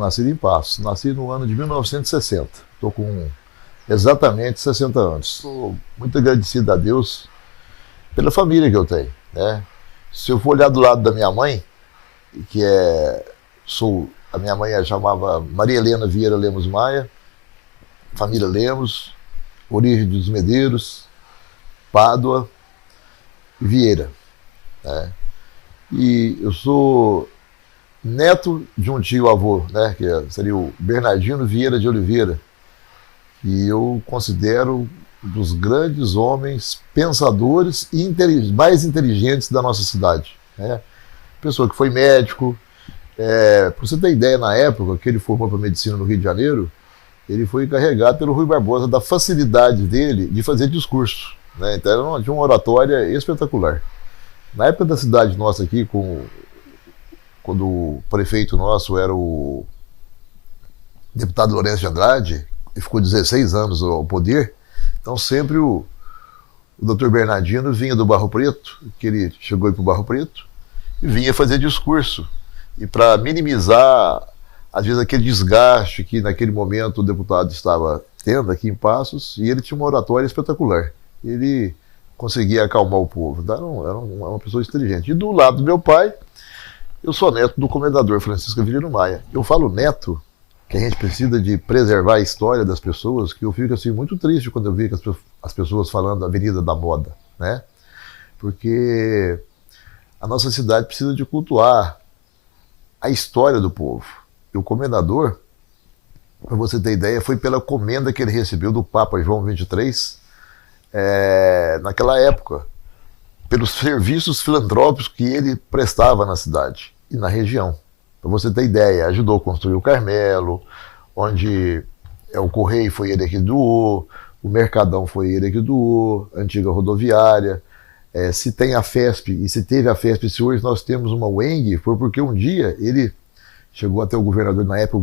nascido em Passos. Nasci no ano de 1960. Estou com exatamente 60 anos. Sou muito agradecido a Deus pela família que eu tenho, né? Se eu for olhar do lado da minha mãe, que a minha mãe chamava Maria Helena Vieira Lemos Maia, família Lemos, origem dos Medeiros, Pádua e Vieira, né? E eu sou neto de um tio-avô, né, que seria o Bernardino Vieira de Oliveira, que eu considero um dos grandes homens pensadores e mais inteligentes da nossa cidade, né? Pessoa que foi médico, para você ter ideia, na época que ele formou para medicina no Rio de Janeiro, ele foi encarregado pelo Rui Barbosa da facilidade dele de fazer discurso, né? Então era de uma oratória espetacular. Na época da cidade nossa aqui, quando o prefeito nosso era o deputado Lourenço de Andrade, e ficou 16 anos ao poder, então sempre o doutor Bernardino vinha do Barro Preto, que ele chegou aí para o Barro Preto, e vinha fazer discurso. E para minimizar, às vezes, aquele desgaste que naquele momento o deputado estava tendo aqui em Passos, e ele tinha uma oratória espetacular. Ele conseguia acalmar o povo. Então, era uma pessoa inteligente. E do lado do meu pai, eu sou neto do comendador Francisco Avelino Maia. Eu falo neto, que a gente precisa de preservar a história das pessoas, que eu fico assim muito triste quando eu vejo as pessoas falando Avenida da Moda, né? Porque a nossa cidade precisa de cultuar a história do povo. E o comendador, para você ter ideia, foi pela comenda que ele recebeu do Papa João XXIII, naquela época, pelos serviços filantrópicos que ele prestava na cidade e na região. Para você ter ideia, ajudou a construir o Carmelo, onde o Correio foi ele que doou, o Mercadão foi ele que doou, a antiga rodoviária. Se tem a FESP, e se teve a FESP, se hoje nós temos uma UENG, foi porque um dia ele chegou até o governador na época,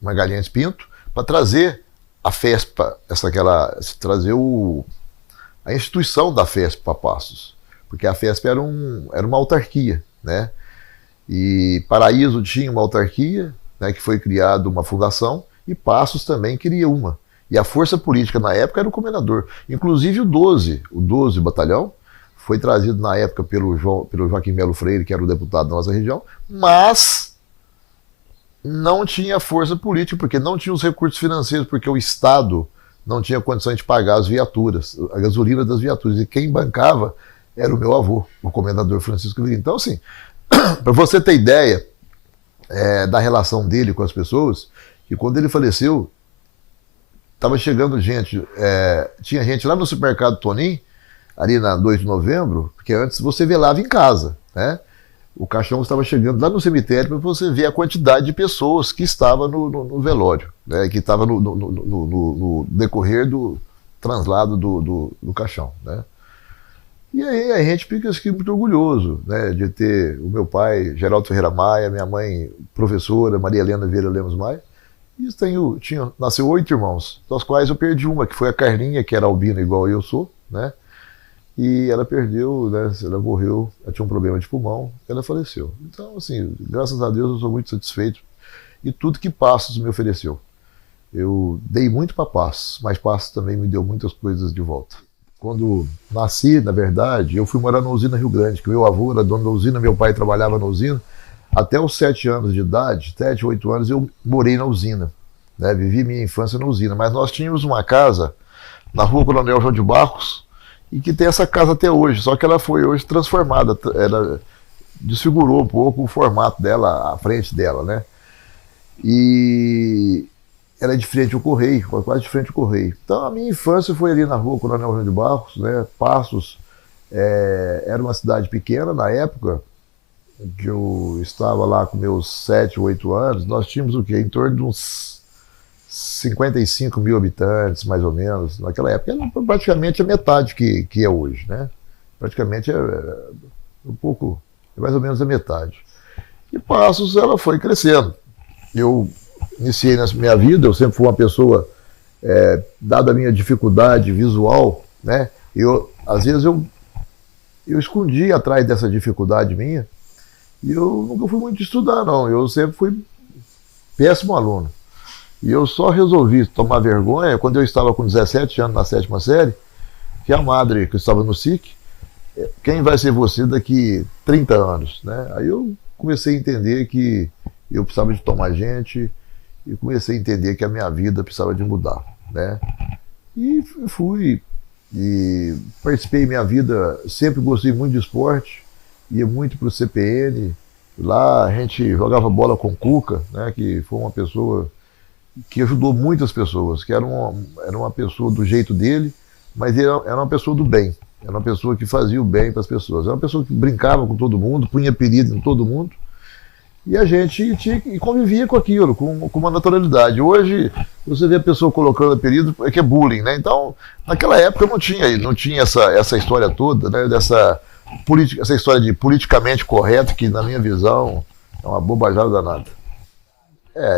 Magalhães Pinto, para trazer a FESP, trazer a instituição da FESP para Passos, porque a FESP era uma autarquia, né? E Paraíso tinha uma autarquia, né, que foi criada uma fundação, e Passos também queria uma. E a força política na época era o comendador. Inclusive o 12 Batalhão, foi trazido na época pelo Joaquim Melo Freire, que era o deputado da nossa região, mas não tinha força política, porque não tinha os recursos financeiros, porque o Estado não tinha condições de pagar as viaturas, a gasolina das viaturas. E quem bancava era o meu avô, o comendador Francisco Avelino. Então, assim, para você ter ideia da relação dele com as pessoas, que quando ele faleceu, estava chegando gente, tinha gente lá no supermercado Tonim, ali na 2 de novembro, porque antes você velava em casa, né? O caixão estava chegando lá no cemitério para você ver a quantidade de pessoas que estava no velório, né? Que estava no decorrer do translado do caixão, né? E aí a gente fica assim, muito orgulhoso, né, de ter o meu pai, Geraldo Ferreira Maia, minha mãe, professora, Maria Helena Vieira Lemos Maia. E nasceu 8 irmãos, dos quais eu perdi uma, que foi a Carlinha, que era albina igual eu sou, né? E ela perdeu, né? Ela morreu, ela tinha um problema de pulmão, ela faleceu. Então, assim, graças a Deus eu sou muito satisfeito e tudo que Passos me ofereceu. Eu dei muito para Passos, mas Passos também me deu muitas coisas de volta. Quando nasci, na verdade, eu fui morar na usina Rio Grande, que meu avô era dono da usina, meu pai trabalhava na usina. Até os 7 anos de idade, 7, 8 anos, eu morei na usina, né? Vivi minha infância na usina. Mas nós tínhamos uma casa na rua Coronel João de Barros, e que tem essa casa até hoje, só que ela foi hoje transformada, ela desfigurou um pouco o formato dela, a frente dela, né? E ela é de frente ao Correio, quase de frente ao Correio. Então a minha infância foi ali na rua Coronel João de Barros, né? Passos era uma cidade pequena na época, que eu estava lá com meus 7, 8 anos, nós tínhamos o quê? Em torno de uns 55 mil habitantes, mais ou menos, naquela época. Era praticamente a metade que é hoje, né? Praticamente um pouco, mais ou menos a metade. E Passos, ela foi crescendo. Eu iniciei na minha vida, eu sempre fui uma pessoa, dada a minha dificuldade visual, né? Às vezes eu escondi atrás dessa dificuldade minha, e eu nunca fui muito estudar, não. Eu sempre fui péssimo aluno. E eu só resolvi tomar vergonha quando eu estava com 17 anos na 7ª série, que a madre, que estava no SIC, quem vai ser você daqui 30 anos, né? Aí eu comecei a entender que eu precisava de tomar gente e comecei a entender que a minha vida precisava de mudar, né? E fui e participei minha vida, sempre gostei muito de esporte, ia muito para o CPN, lá a gente jogava bola com o Cuca, né? Que foi uma pessoa que ajudou muitas pessoas, que era uma pessoa do jeito dele, mas ele era uma pessoa do bem, era uma pessoa que fazia o bem para as pessoas, era uma pessoa que brincava com todo mundo, punha apelido em todo mundo, e a gente convivia com aquilo, com uma naturalidade. Hoje, você vê a pessoa colocando apelido, é que é bullying, né? Então, naquela época não tinha essa história toda, né? Essa história de politicamente correto, que na minha visão é uma bobajada danada.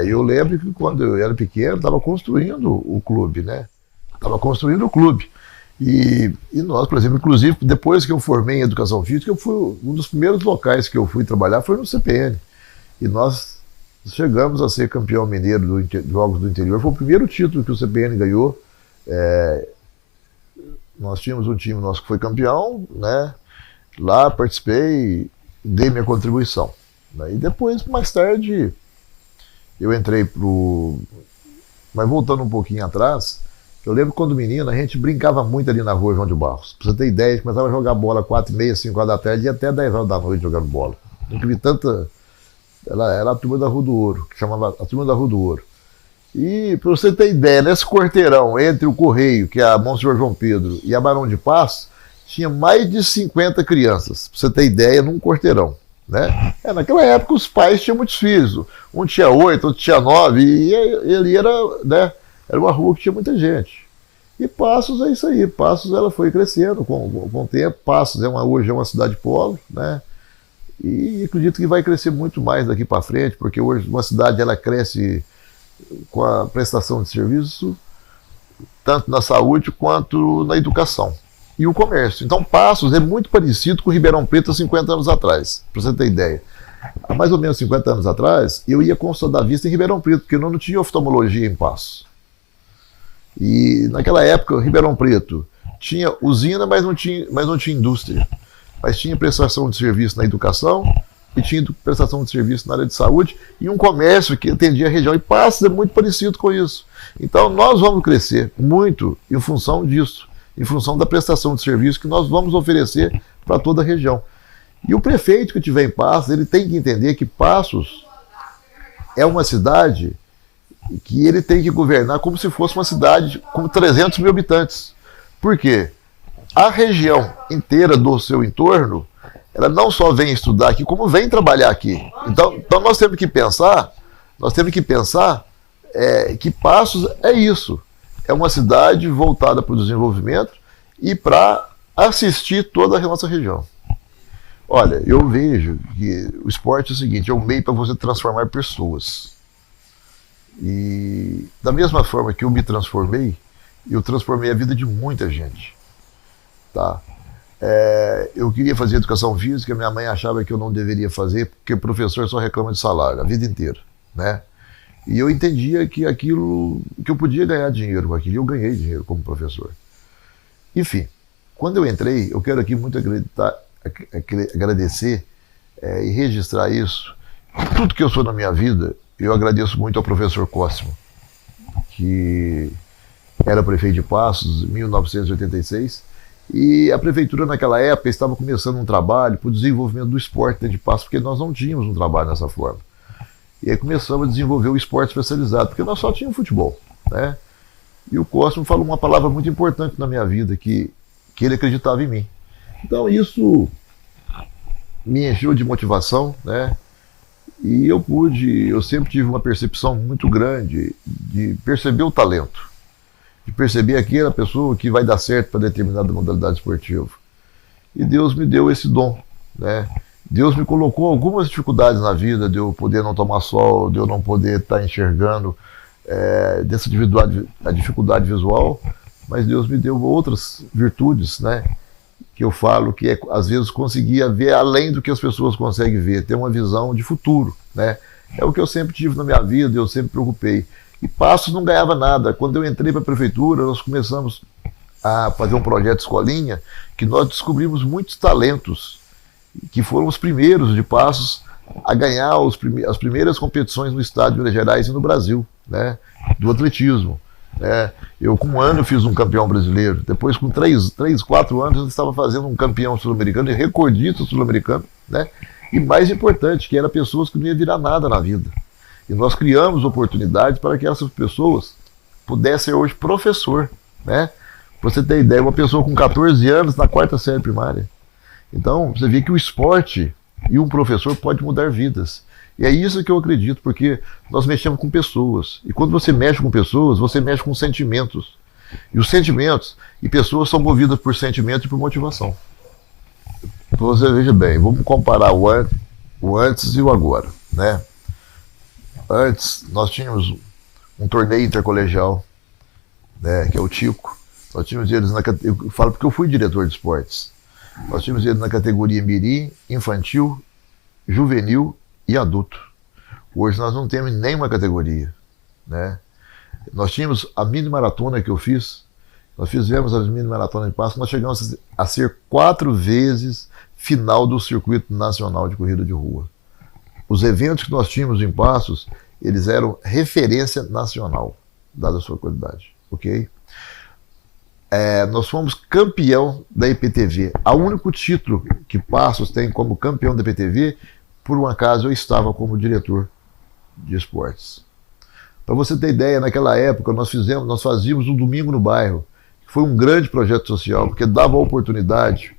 Eu lembro que quando eu era pequeno, estava construindo o clube, né? Estava construindo o clube. E nós, por exemplo, inclusive, depois que eu formei em Educação Física, um dos primeiros locais que eu fui trabalhar foi no CPN. E nós chegamos a ser campeão mineiro dos Jogos do Interior. Foi o primeiro título que o CPN ganhou. Nós tínhamos um time nosso que foi campeão, né? Lá participei, dei minha contribuição, né? E depois, mais tarde, eu entrei pro... Mas voltando um pouquinho atrás, eu lembro que quando menino, a gente brincava muito ali na rua João de Barros. Pra você ter ideia, a gente começava a jogar bola 4h30, 5 horas da tarde e até 10 horas da noite jogando bola. Nunca vi tanta... Era a turma da Rua do Ouro, que chamava a turma da Rua do Ouro. E, para você ter ideia, nesse quarteirão, entre o Correio, que é a Monsenhor João Pedro, e a Barão de Passo, tinha mais de 50 crianças, para você ter ideia, num quarteirão, né? Naquela época, os pais tinham muitos filhos. Um tinha 8, outro tinha 9, e ele era, né? Era uma rua que tinha muita gente. E Passos é isso aí. Passos, ela foi crescendo com o tempo. Passos hoje é uma cidade polo, né? E acredito que vai crescer muito mais daqui para frente, porque hoje uma cidade ela cresce com a prestação de serviço, tanto na saúde quanto na educação. E o comércio. Então, Passos é muito parecido com Ribeirão Preto há 50 anos atrás, para você ter ideia. Há mais ou menos 50 anos atrás, eu ia consultar da vista em Ribeirão Preto, porque não tinha oftalmologia em Passos. E naquela época, Ribeirão Preto tinha usina, mas não tinha indústria. Mas tinha prestação de serviço na educação e tinha prestação de serviço na área de saúde e um comércio que atendia a região. E Passos é muito parecido com isso. Então, nós vamos crescer muito em função disso, em função da prestação de serviço que nós vamos oferecer para toda a região. E o prefeito que estiver em Passos, ele tem que entender que Passos é uma cidade que ele tem que governar como se fosse uma cidade com 300 mil habitantes. Por quê? A região inteira do seu entorno, ela não só vem estudar aqui, como vem trabalhar aqui. Então nós temos que pensar que Passos é isso. É uma cidade voltada para o desenvolvimento e para assistir toda a nossa região. Olha, eu vejo que o esporte é o seguinte, é um meio para você transformar pessoas. E da mesma forma que eu me transformei, eu transformei a vida de muita gente. Tá? Eu queria fazer educação física, minha mãe achava que eu não deveria fazer, porque o professor só reclama de salário a vida inteira, né? E eu entendia que eu podia ganhar dinheiro com aquilo, e eu ganhei dinheiro como professor. Enfim, quando eu entrei, eu quero aqui muito agradecer e registrar isso. Tudo que eu sou na minha vida, eu agradeço muito ao professor Cosmo, que era prefeito de Passos em 1986, e a prefeitura naquela época estava começando um trabalho para o desenvolvimento do esporte dentro de Passos, porque nós não tínhamos um trabalho dessa forma. E aí começamos a desenvolver o esporte especializado, porque nós só tínhamos futebol, né? E o Cosmo falou uma palavra muito importante na minha vida, que ele acreditava em mim. Então isso me encheu de motivação, né? E eu sempre tive uma percepção muito grande de perceber o talento, de perceber aquela pessoa que vai dar certo para determinada modalidade esportiva. E Deus me deu esse dom, né? Deus me colocou algumas dificuldades na vida, de eu poder não tomar sol, de eu não poder estar enxergando, dessa dificuldade visual, mas Deus me deu outras virtudes, né? Que eu falo que às vezes conseguia ver além do que as pessoas conseguem ver, ter uma visão de futuro, né? é o que eu sempre tive na minha vida, eu sempre preocupei. E Passos não ganhava nada. Quando eu entrei para a prefeitura, nós começamos a fazer um projeto escolinha, que nós descobrimos muitos talentos, que foram os primeiros de Passos a ganhar as primeiras competições no estado de Minas Gerais e no Brasil, né, do atletismo. Né. Eu, com um ano, fiz um campeão brasileiro. Depois, com 4 anos, eu estava fazendo um campeão sul-americano e recordista sul-americano. Né. E mais importante, que eram pessoas que não iam virar nada na vida. E nós criamos oportunidades para que essas pessoas pudessem ser hoje professor. Né. Pra você ter ideia, uma pessoa com 14 anos na 4ª série primária. Então, você vê que o esporte e um professor pode mudar vidas. E é isso que eu acredito, porque nós mexemos com pessoas. E quando você mexe com pessoas, você mexe com sentimentos. E os sentimentos e pessoas são movidas por sentimento e por motivação. Então você veja bem, vamos comparar o antes e o agora. Né? Antes, nós tínhamos um torneio intercolegial, né, que é o Tico. Nós tínhamos eles eu falo porque eu fui diretor de esportes. Nós tínhamos eles na categoria mirim, infantil, juvenil e adulto. Hoje nós não temos nenhuma categoria. Né? Nós tínhamos a mini maratona que eu fiz. Nós fizemos a mini maratona de Passos. Nós chegamos a ser 4 vezes final do circuito nacional de corrida de rua. Os eventos que nós tínhamos em Passos, eles eram referência nacional, dada a sua qualidade. Ok? Nós fomos campeão da IPTV. O único título que Passos tem como campeão da IPTV, por um acaso eu estava como diretor de esportes. Para você ter ideia, naquela época nós fazíamos um domingo no bairro, que foi um grande projeto social, porque dava oportunidade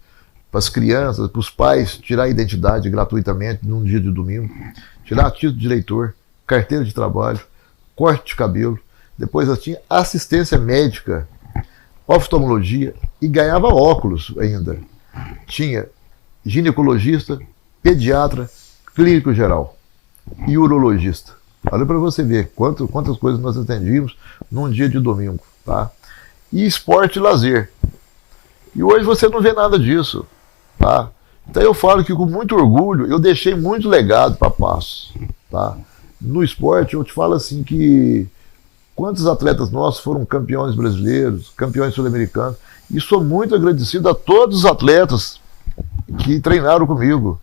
para as crianças, para os pais tirar a identidade gratuitamente num dia de domingo, tirar título de eleitor, carteira de trabalho, corte de cabelo, depois eu tinha assistência médica, oftalmologia e ganhava óculos ainda. Tinha ginecologista, pediatra, clínico geral e urologista. Olha para você ver quantas coisas nós atendíamos num dia de domingo. Tá? E esporte e lazer. E hoje você não vê nada disso. Tá? Então eu falo que com muito orgulho eu deixei muito legado para Passos. Tá? No esporte eu te falo assim que quantos atletas nossos foram campeões brasileiros, campeões sul-americanos, e sou muito agradecido a todos os atletas que treinaram comigo,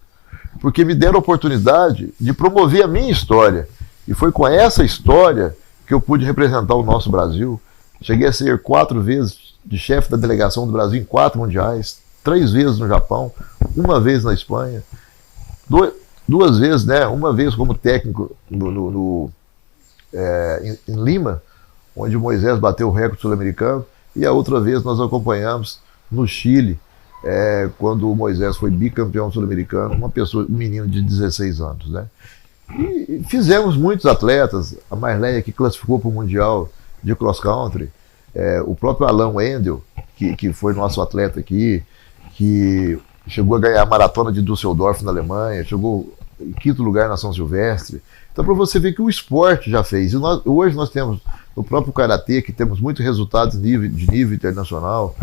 porque me deram a oportunidade de promover a minha história. E foi com essa história que eu pude representar o nosso Brasil. Cheguei a ser 4 vezes de chefe da delegação do Brasil em 4 mundiais, 3 vezes no Japão, 1 vez na Espanha, 2 vezes, né, 1 vez como técnico em Lima, onde o Moisés bateu o recorde sul-americano, e a outra vez nós acompanhamos no Chile, quando o Moisés foi bicampeão sul-americano, um menino de 16 anos. Né? E fizemos muitos atletas, a Marleia que classificou para o Mundial de Cross Country, o próprio Alain Wendel, que foi nosso atleta aqui, que chegou a ganhar a maratona de Düsseldorf na Alemanha, chegou em 5º lugar na São Silvestre. Então, para você ver que o esporte já fez. E hoje nós temos no próprio Karatê, que temos muitos resultados de nível internacional,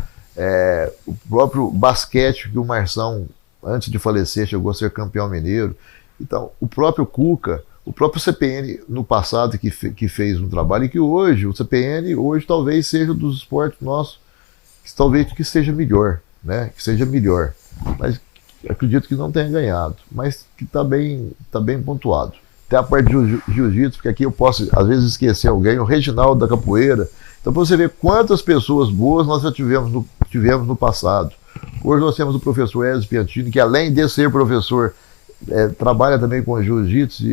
o próprio basquete, que o Marção, antes de falecer, chegou a ser campeão mineiro. Então, o próprio Cuca, o próprio CPN no passado que fez um trabalho, e que hoje, o CPN hoje talvez seja dos esportes nossos, que seja melhor, né? Que seja melhor. Mas acredito que não tenha ganhado, mas que está bem pontuado. Até a parte de jiu-jitsu, porque aqui eu posso, às vezes, esquecer alguém, o Reginaldo da capoeira. Então, para você ver quantas pessoas boas nós já tivemos no passado. Hoje nós temos o professor Ezio Piantini, que além de ser professor, trabalha também com jiu-jitsu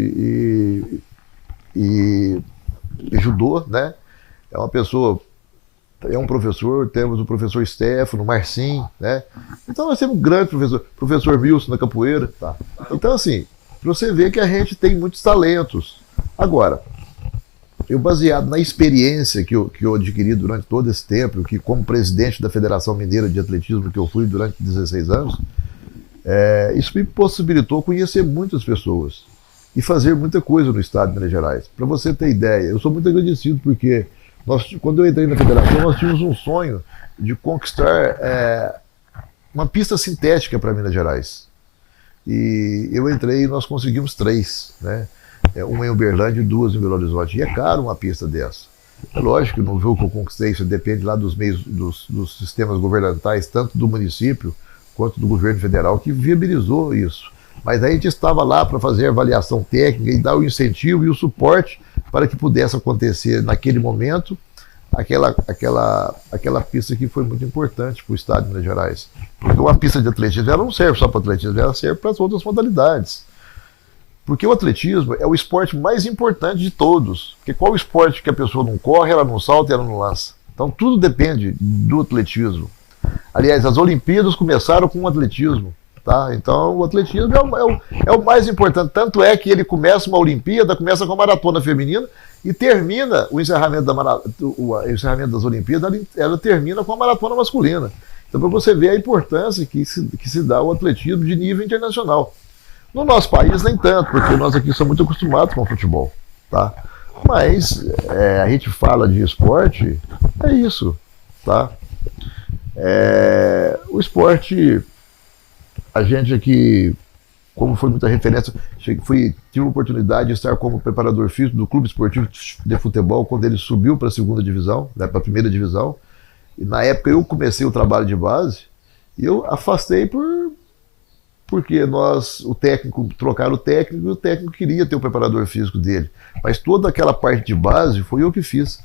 e judô, né? É uma pessoa, é um professor, temos o professor Stefano, Marcim, né? Então nós temos um grande professor Wilson da capoeira. Tá. Então, assim, para você ver que a gente tem muitos talentos. Agora, eu, baseado na experiência que eu adquiri durante todo esse tempo, que como presidente da Federação Mineira de Atletismo, que eu fui durante 16 anos, isso me possibilitou conhecer muitas pessoas e fazer muita coisa no estado de Minas Gerais. Para você ter ideia, eu sou muito agradecido porque quando eu entrei na federação, nós tínhamos um sonho de conquistar uma pista sintética para Minas Gerais. E eu entrei e nós conseguimos 3, né? uma em Uberlândia e duas em Belo Horizonte. E é caro uma pista dessa. É lógico que no jogo que eu conquistei, isso depende lá dos meios, dos sistemas governamentais, tanto do município quanto do governo federal, que viabilizou isso. Mas a gente estava lá para fazer a avaliação técnica e dar o incentivo e o suporte para que pudesse acontecer naquele momento aquela pista que foi muito importante para o estado de Minas Gerais. Porque uma pista de atletismo ela não serve só para atletismo, ela serve para as outras modalidades. Porque o atletismo é o esporte mais importante de todos. Porque qual esporte que a pessoa não corre, ela não salta e ela não lança? Então tudo depende do atletismo. Aliás, as Olimpíadas começaram com o atletismo. Tá? Então o atletismo é o mais importante. Tanto é que ele começa uma Olimpíada, começa com a maratona feminina e termina o encerramento, o encerramento das Olimpíadas, ela termina com a maratona masculina. Então para você ver a importância que se dá ao atletismo de nível internacional. No nosso país nem tanto, porque nós aqui somos muito acostumados com o futebol. Tá? Mas a gente fala de esporte, é isso. Tá? O esporte... A gente aqui, como foi muita referência, tive a oportunidade de estar como preparador físico do Clube Esportivo de Futebol quando ele subiu para a segunda divisão, né, para a primeira divisão. E na época eu comecei o trabalho de base e eu afastei porque o técnico, trocaram o técnico e o técnico queria ter o preparador físico dele. Mas toda aquela parte de base foi eu que fiz.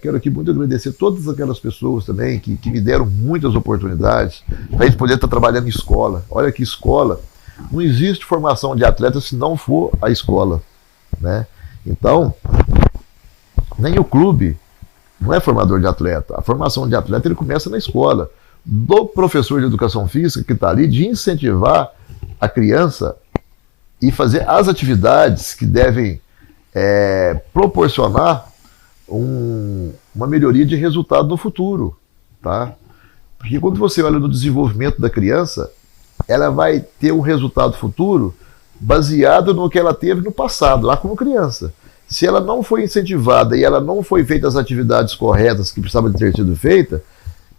Quero aqui muito agradecer todas aquelas pessoas também que me deram muitas oportunidades para a gente poder estar trabalhando em escola. Olha que escola, não existe formação de atleta se não for a escola, né? Então, nem o clube não é formador de atleta. A formação de atleta ele começa na escola, do professor de educação física que está ali, de incentivar a criança e fazer as atividades que devem proporcionar uma melhoria de resultado no futuro, tá? Porque quando você olha no desenvolvimento da criança, ela vai ter um resultado futuro baseado no que ela teve no passado, lá como criança. Se ela não foi incentivada e ela não foi feita as atividades corretas que precisava de ter sido feita,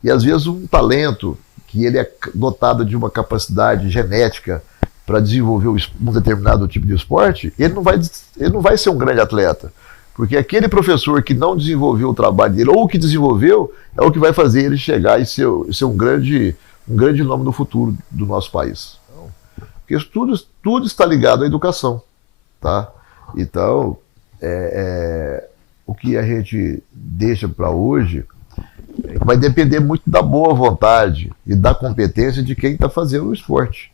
e às vezes um talento que ele é dotado de uma capacidade genética para desenvolver um determinado tipo de esporte, ele não vai ser um grande atleta. Porque aquele professor que não desenvolveu o trabalho dele, ou que desenvolveu, é o que vai fazer ele chegar e ser um grande nome no futuro do nosso país. Então, porque tudo está ligado à educação. Tá? Então, o que a gente deixa para hoje vai depender muito da boa vontade e da competência de quem está fazendo o esporte.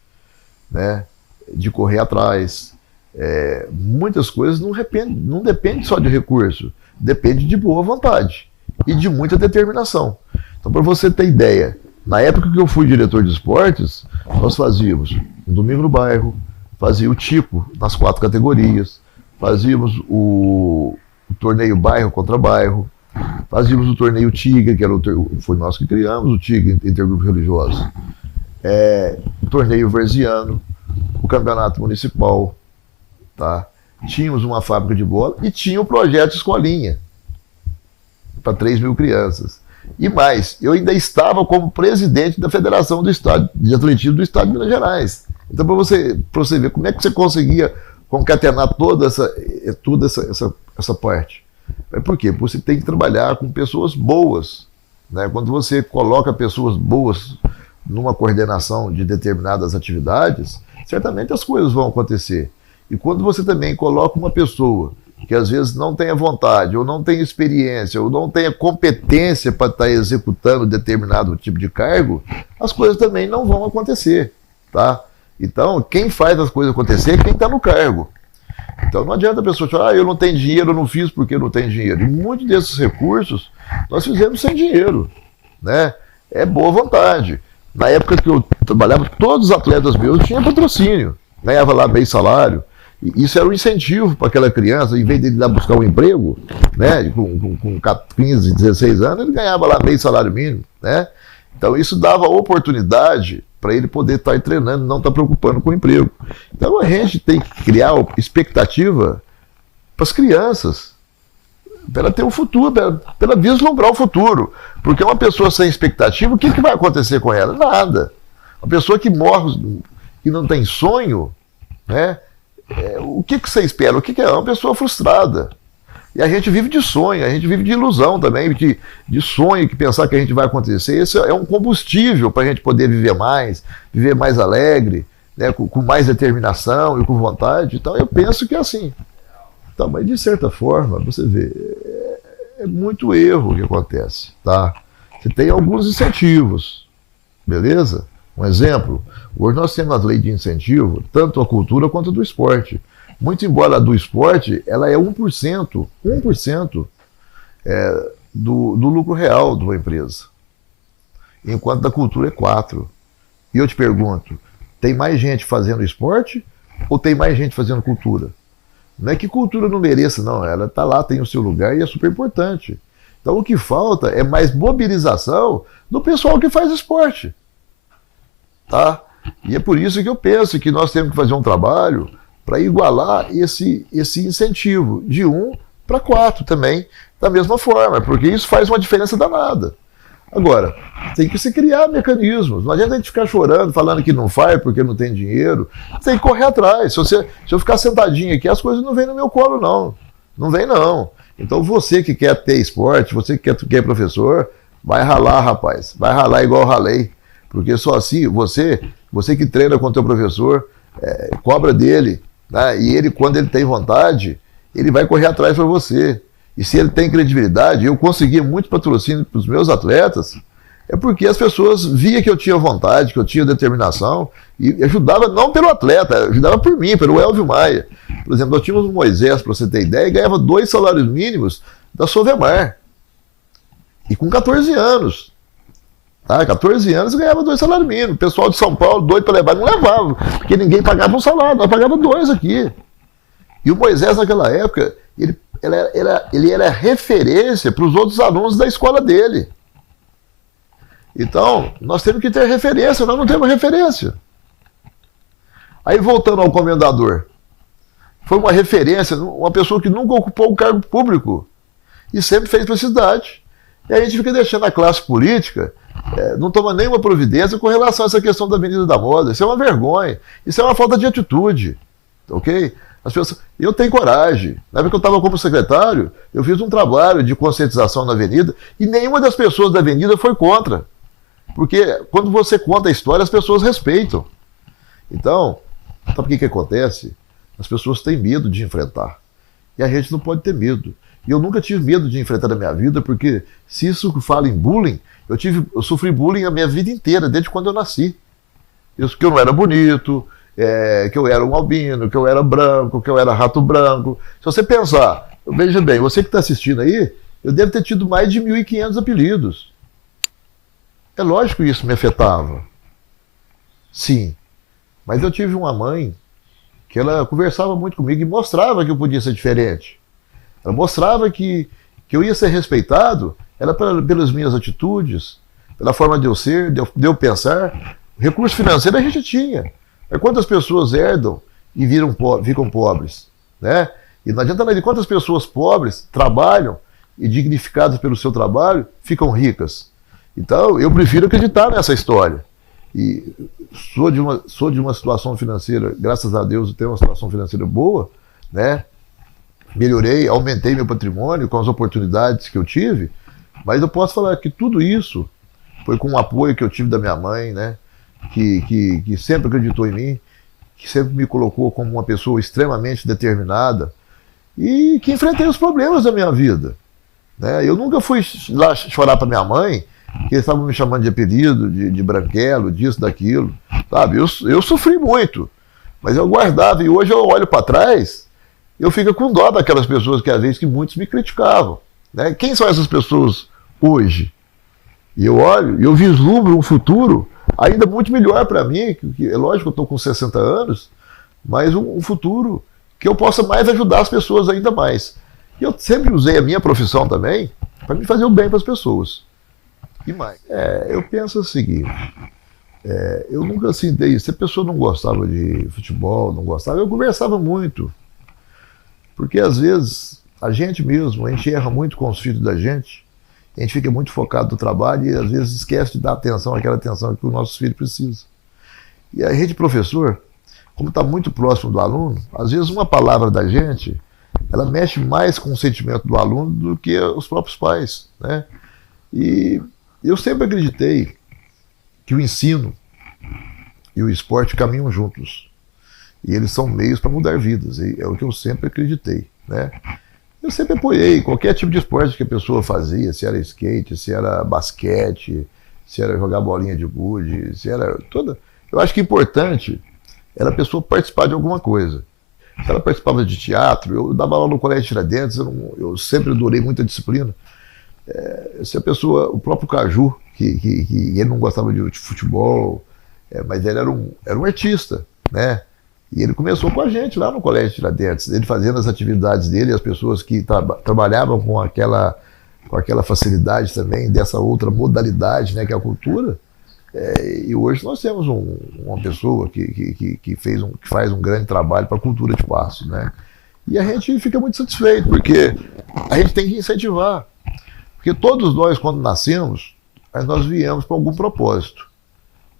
Né? De correr atrás. Muitas coisas não dependem só de recurso, depende de boa vontade e de muita determinação. Então, para você ter ideia, na época que eu fui diretor de esportes, nós fazíamos um domingo no bairro, fazia o Tico nas 4 categorias, fazíamos o torneio bairro contra bairro, fazíamos o torneio Tigre, que foi nós que criamos o Tigre Intergrupo Religioso, o torneio Verziano, o campeonato municipal. Tá? Tínhamos uma fábrica de bola e tinha o projeto Escolinha para 3.000 crianças. E mais, eu ainda estava como presidente da Federação do Estado de Atletismo do Estado de Minas Gerais. Então, para você ver como é que você conseguia concatenar toda essa parte. Por quê? Porque você tem que trabalhar com pessoas boas. Né? Quando você coloca pessoas boas numa coordenação de determinadas atividades, certamente as coisas vão acontecer. E quando você também coloca uma pessoa que às vezes não tenha vontade, ou não tenha experiência, ou não tenha competência para estar executando determinado tipo de cargo, as coisas também não vão acontecer. Tá? Então, quem faz as coisas acontecer é quem está no cargo. Então não adianta a pessoa falar, eu não tenho dinheiro, eu não fiz porque eu não tenho dinheiro. E muitos desses recursos nós fizemos sem dinheiro. Né? É boa vontade. Na época que eu trabalhava, todos os atletas meus tinham patrocínio. Ganhava lá meio salário. Isso era um incentivo para aquela criança, em vez de ele ir lá buscar um emprego, né, com 15, 16 anos, ele ganhava lá meio salário mínimo. Né? Então isso dava oportunidade para ele poder estar treinando, não estar preocupando com o emprego. Então a gente tem que criar expectativa para as crianças, para ela ter um futuro, para ela vislumbrar o futuro. Porque uma pessoa sem expectativa, o que vai acontecer com ela? Nada. Uma pessoa que morre, que não tem sonho, né? o que você espera? O que é uma pessoa frustrada? E a gente vive de sonho, a gente vive de ilusão também, de sonho, que pensar que a gente vai acontecer. Isso é um combustível para a gente poder viver mais alegre, né, com mais determinação e com vontade. Então eu penso que é assim. Então, mas de certa forma, você vê, é muito erro que acontece, tá? Você tem alguns incentivos, beleza? Um exemplo, hoje nós temos as leis de incentivo, tanto a cultura quanto do esporte. Muito embora a do esporte, ela é 1% do lucro real de uma empresa, enquanto da cultura é 4%. E eu te pergunto, tem mais gente fazendo esporte ou tem mais gente fazendo cultura? Não é que cultura não mereça, não, ela está lá, tem o seu lugar e é super importante. Então o que falta é mais mobilização do pessoal que faz esporte. Tá? E é por isso que eu penso que nós temos que fazer um trabalho para igualar esse incentivo de 1 para 4 também, da mesma forma, porque isso faz uma diferença danada. Agora, tem que se criar mecanismos. Não adianta a gente ficar chorando, falando que não faz porque não tem dinheiro. Tem que correr atrás. Se eu ficar sentadinho aqui, as coisas não vêm no meu colo, não. Não vem, não. Então você que quer ter esporte, você que quer professor, vai ralar, rapaz. Vai ralar igual eu ralei. Porque só assim, você que treina com o teu professor, cobra dele, né? E ele, quando ele tem vontade, ele vai correr atrás para você. E se ele tem credibilidade, eu consegui muito patrocínio para os meus atletas, é porque as pessoas via que eu tinha vontade, que eu tinha determinação, e ajudava não pelo atleta, ajudava por mim, pelo Elvio Maia. Por exemplo, nós tínhamos o Moisés, para você ter ideia, e ganhava 2 salários mínimos da Sovemar. E com 14 anos. Tá? 14 anos eu ganhava 2 salários mínimos. O pessoal de São Paulo, doido para levar, não levava, porque ninguém pagava um salário, nós pagávamos 2 aqui. E o Moisés, naquela época, ele era referência para os outros alunos da escola dele. Então, nós temos que ter referência, nós não temos referência. Aí, voltando ao comendador, foi uma referência, uma pessoa que nunca ocupou um cargo público e sempre fez para a cidade. E a gente fica deixando a classe política, não toma nenhuma providência com relação a essa questão da Avenida da Moda. Isso é uma vergonha, isso é uma falta de atitude, ok? As pessoas, eu tenho coragem. Na época que eu estava como secretário, eu fiz um trabalho de conscientização na Avenida e nenhuma das pessoas da Avenida foi contra. Porque quando você conta a história, as pessoas respeitam. Então, sabe o que acontece? As pessoas têm medo de enfrentar. E a gente não pode ter medo. E eu nunca tive medo de enfrentar na minha vida, porque se isso fala em bullying, eu sofri bullying a minha vida inteira, desde quando eu nasci. Que eu não era bonito, que eu era um albino, que eu era branco, que eu era rato branco. Se você pensar, veja bem, você que está assistindo aí, eu devo ter tido mais de 1.500 apelidos. É lógico que isso me afetava. Sim. Mas eu tive uma mãe que ela conversava muito comigo e mostrava que eu podia ser diferente. Ela mostrava que eu ia ser respeitado, pelas minhas atitudes, pela forma de eu ser, de eu pensar. Recurso financeiro a gente tinha. Mas quantas pessoas herdam e ficam pobres? Né? E não adianta nada de quantas pessoas pobres trabalham e dignificadas pelo seu trabalho ficam ricas. Então, eu prefiro acreditar nessa história. E sou de uma situação financeira, graças a Deus, eu tenho uma situação financeira boa, né? Melhorei, aumentei meu patrimônio com as oportunidades que eu tive, mas eu posso falar que tudo isso foi com o apoio que eu tive da minha mãe, né? Que sempre acreditou em mim, que sempre me colocou como uma pessoa extremamente determinada e que enfrentei os problemas da minha vida. Né? Eu nunca fui lá chorar para minha mãe, que eles estavam me chamando de apelido, de branquelo, disso, daquilo. Sabe? Eu sofri muito, mas eu guardava, e hoje eu olho para trás, eu fico com dó daquelas pessoas que às vezes que muitos me criticavam. Né? Quem são essas pessoas hoje? E eu olho, e eu vislumbro um futuro ainda muito melhor para mim, que é lógico que eu estou com 60 anos, mas um futuro que eu possa mais ajudar as pessoas ainda mais. E eu sempre usei a minha profissão também para me fazer o bem para as pessoas. E mais. Eu penso o seguinte, eu nunca sentei, se a pessoa não gostava de futebol, não gostava, eu conversava muito. Porque às vezes a gente mesmo, a gente erra muito com os filhos da gente, a gente fica muito focado no trabalho e às vezes esquece de dar atenção àquela atenção que os nossos filhos precisam. E a gente, professor, como está muito próximo do aluno, às vezes uma palavra da gente, ela mexe mais com o sentimento do aluno do que os próprios pais, né? E eu sempre acreditei que o ensino e o esporte caminham juntos. E eles são meios para mudar vidas. E é o que eu sempre acreditei, né? Eu sempre apoiei qualquer tipo de esporte que a pessoa fazia, se era skate, se era basquete, se era jogar bolinha de gude, se era toda. Eu acho que o importante era a pessoa participar de alguma coisa. Se ela participava de teatro, eu dava aula no Colégio Tiradentes, eu sempre adorei muita disciplina. Se a pessoa, o próprio Caju, que ele não gostava de futebol, mas ele era um artista, né? E ele começou com a gente lá no Colégio Tiradentes, ele fazendo as atividades dele, as pessoas que trabalhavam com aquela facilidade também, dessa outra modalidade, né, que é a cultura. E hoje nós temos uma pessoa que faz um grande trabalho para a cultura de Paços, né? E a gente fica muito satisfeito, porque a gente tem que incentivar. Porque todos nós, quando nascemos, nós viemos para algum propósito.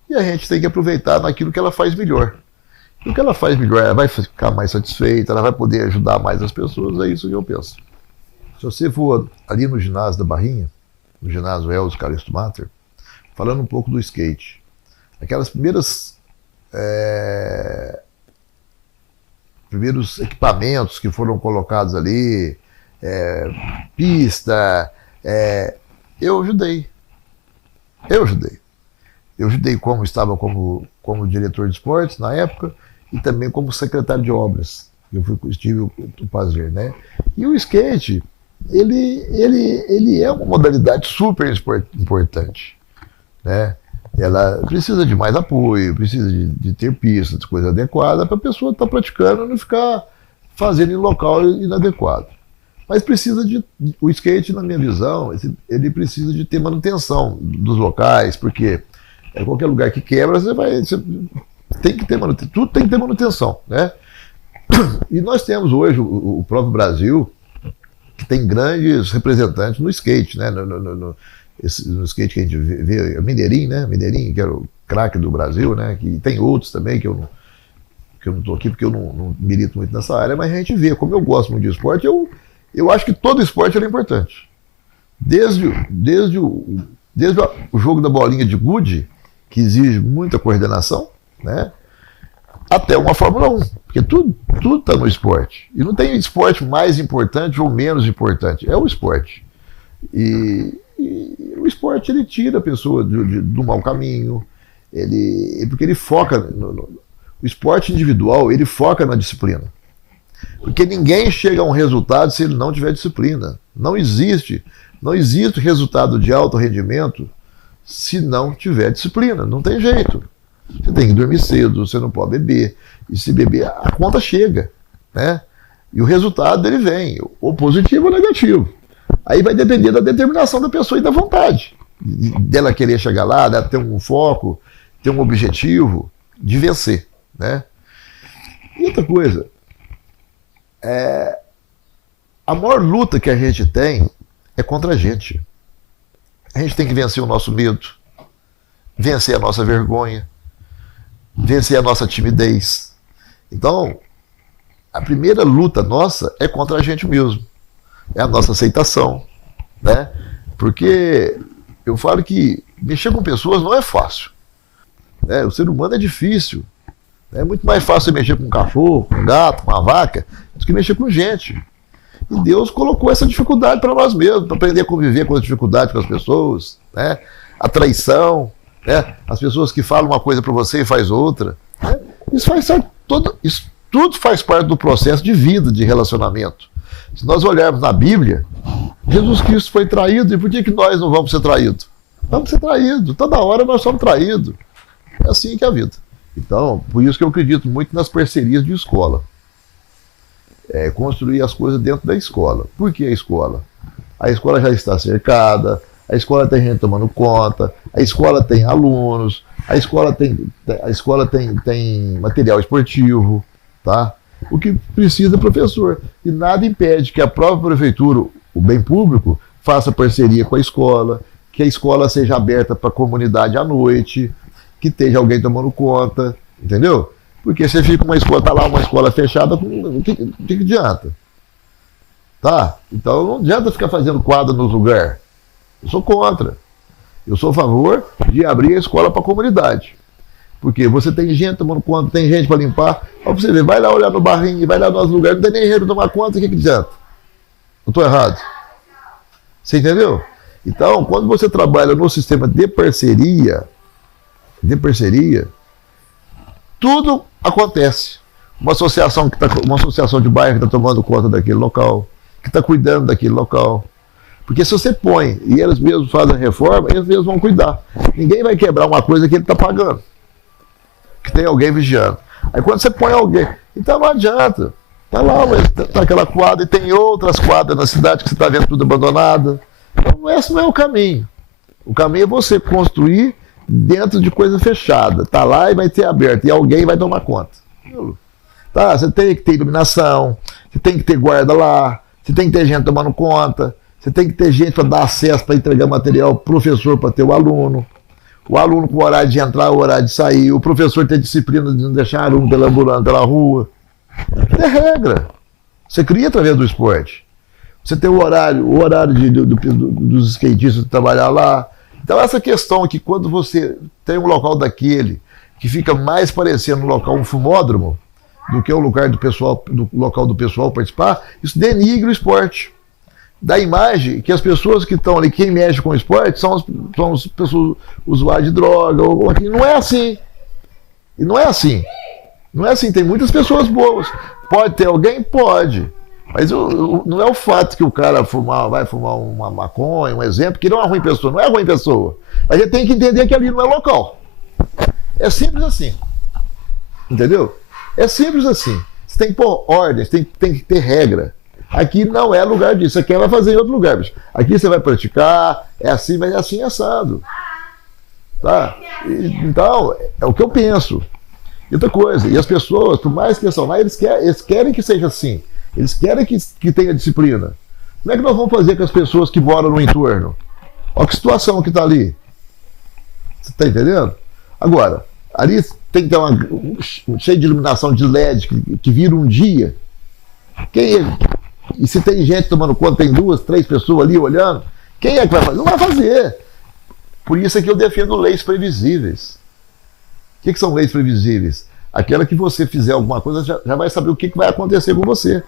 E a gente tem que aproveitar naquilo que ela faz melhor. E o que ela faz melhor, ela vai ficar mais satisfeita, ela vai poder ajudar mais as pessoas, é isso que eu penso. Se você for ali no ginásio da Barrinha, no ginásio Elzo Calixto Mater, falando um pouco do skate, aquelas primeiros equipamentos que foram colocados ali, pista, eu ajudei. Eu ajudei como estava como diretor de esportes na época e também como secretário de obras. Tive o prazer, né? E o skate, ele é uma modalidade super importante, né? Ela precisa de mais apoio, precisa de ter pistas, de coisa adequada para a pessoa estar praticando e não ficar fazendo em local inadequado. Mas o skate, na minha visão, ele precisa de ter manutenção dos locais, porque qualquer lugar que quebra, você tem que ter manutenção, tudo tem que ter manutenção, né? E nós temos hoje o próprio Brasil, que tem grandes representantes no skate, né? No skate que a gente vê, o Mineirinho, né? Mineirinho, que era o craque do Brasil, né? Que tem outros também, que eu não estou aqui porque eu não milito muito nessa área, mas a gente vê, como eu gosto muito de esporte, eu acho que todo esporte é importante. Desde o jogo da bolinha de gude, que exige muita coordenação, né? Até uma Fórmula 1, porque tudo está no esporte. E não tem esporte mais importante ou menos importante, é o esporte. E o esporte, ele tira a pessoa do mau caminho, porque ele foca, o esporte individual, ele foca na disciplina. Porque ninguém chega a um resultado se ele não tiver disciplina. Não existe resultado de alto rendimento se não tiver disciplina, não tem jeito. Você tem que dormir cedo, você não pode beber, e se beber, a conta chega, né? E o resultado dele vem, ou positivo ou negativo. Aí vai depender da determinação da pessoa e da vontade, dela querer chegar lá, dela ter um foco, ter um objetivo de vencer, né? E outra coisa, a maior luta que a gente tem é contra a gente. A gente tem que vencer o nosso medo, vencer a nossa vergonha, vencer a nossa timidez. Então, a primeira luta nossa é contra a gente mesmo. É a nossa aceitação, né? Porque eu falo que mexer com pessoas não é fácil, né? O ser humano é difícil. É muito mais fácil você mexer com um cachorro, com um gato, com uma vaca, do que mexer com gente. E Deus colocou essa dificuldade para nós mesmos, para aprender a conviver com a dificuldade com as pessoas, né? A traição, né? As pessoas que falam uma coisa para você e faz outra, né? Isso tudo faz parte do processo de vida, de relacionamento. Se nós olharmos na Bíblia, Jesus Cristo foi traído, e por que nós não vamos ser traídos? Vamos ser traídos, toda hora nós somos traídos. É assim que é a vida. Então, por isso que eu acredito muito nas parcerias de escola. Construir as coisas dentro da escola. Por que a escola? A escola já está cercada, a escola tem gente tomando conta, a escola tem alunos, a escola tem material esportivo, tá? O que precisa é professor. E nada impede que a própria prefeitura, o bem público, faça parceria com a escola, que a escola seja aberta para a comunidade à noite, que esteja alguém tomando conta, entendeu? Porque você fica uma escola, tá lá uma escola fechada, o que adianta? Tá? Então não adianta ficar fazendo quadra no lugar. Eu sou contra. Eu sou a favor de abrir a escola para a comunidade. Porque você tem gente tomando conta, tem gente para limpar. Ó, você ver, vai lá olhar no barrinho, vai lá nos lugares, não tem nem gente para tomar conta, o que adianta? Eu estou errado? Você entendeu? Então, quando você trabalha no sistema de parceria, tudo acontece. Uma associação de bairro que está tomando conta daquele local, que está cuidando daquele local. Porque se você põe e eles mesmos fazem a reforma, eles mesmos vão cuidar. Ninguém vai quebrar uma coisa que ele está pagando, que tem alguém vigiando. Aí quando você põe alguém, então não adianta. Tá lá, mas tá aquela quadra e tem outras quadras na cidade que você está vendo tudo abandonada. Então esse não é o caminho. O caminho é você construir dentro de coisa fechada. Tá lá e vai ter aberto. E alguém vai tomar conta. Tá, você tem que ter iluminação, você tem que ter guarda lá, você tem que ter gente tomando conta, você tem que ter gente para dar acesso, para entregar material, professor para ter o aluno com o horário de entrar, o horário de sair, o professor ter disciplina de não deixar aluno perambulando pela rua. É regra. Você cria através do esporte. Você tem o horário dos skatistas de trabalhar lá. Então essa questão que quando você tem um local daquele que fica mais parecendo um local, um fumódromo, do que o lugar do local do pessoal participar, isso denigra o esporte. Dá a imagem que as pessoas que estão ali, quem mexe com o esporte, são as pessoas usuários de droga, ou aqui. Não é assim. E não é assim. Não é assim, tem muitas pessoas boas. Pode ter alguém? Pode. Mas não é o fato que o cara vai fumar uma maconha, um exemplo, que não é uma ruim pessoa. Não é ruim pessoa. Mas ele tem que entender que ali não é local. É simples assim. Entendeu? É simples assim. Você tem que pôr ordens, tem que ter regra. Aqui não é lugar disso. Aqui vai fazer em outro lugar, bicho. Aqui você vai praticar, é assim, mas é assim assado. Tá? Então, é o que eu penso. E outra coisa, e as pessoas, por mais que são lá, eles querem que seja assim. Eles querem que tenha disciplina. Como é que nós vamos fazer com as pessoas que moram no entorno? Olha que situação que está ali. Você está entendendo? Agora, ali tem que ter cheio de iluminação de LED que vira um dia. E se tem gente tomando conta, tem 2, 3 pessoas ali olhando, quem é que vai fazer? Não vai fazer. Por isso é que eu defendo leis previsíveis. O que são leis previsíveis? Aquela que você fizer alguma coisa, já vai saber o que vai acontecer com você.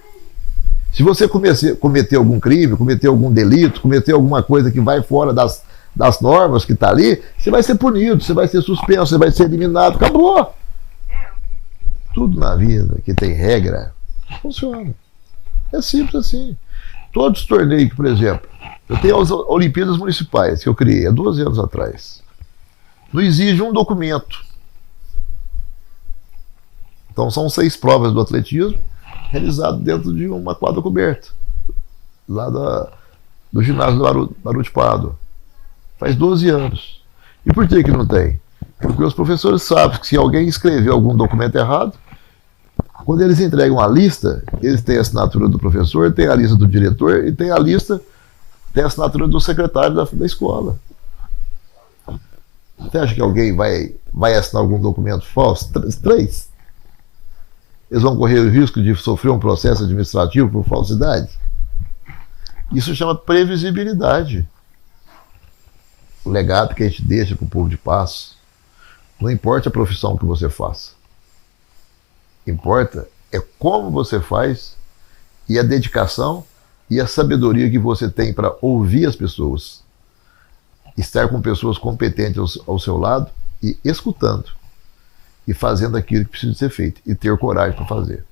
Se você cometer algum crime, cometer algum delito, cometer alguma coisa que vai fora das normas que está ali, você vai ser punido, você vai ser suspenso, você vai ser eliminado. Acabou. Tudo na vida que tem regra, funciona. É simples assim. Todos os torneios, por exemplo, eu tenho as Olimpíadas Municipais que eu criei há 12 anos atrás. Não exige um documento. Então são 6 provas do atletismo realizado dentro de uma quadra coberta, lá do ginásio do Baruch Pádua. Faz 12 anos. E por que não tem? Porque os professores sabem que se alguém escrever algum documento errado, quando eles entregam a lista, eles têm a assinatura do professor, tem a lista do diretor e tem a assinatura do secretário da escola. Você acha que alguém vai assinar algum documento falso? 3? Eles vão correr o risco de sofrer um processo administrativo por falsidade? Isso chama previsibilidade. O legado que a gente deixa para o povo de Paços, não importa a profissão que você faça. Importa é como você faz e a dedicação e a sabedoria que você tem para ouvir as pessoas. Estar com pessoas competentes ao seu lado e escutando. E fazendo aquilo que precisa ser feito. E ter coragem para fazer.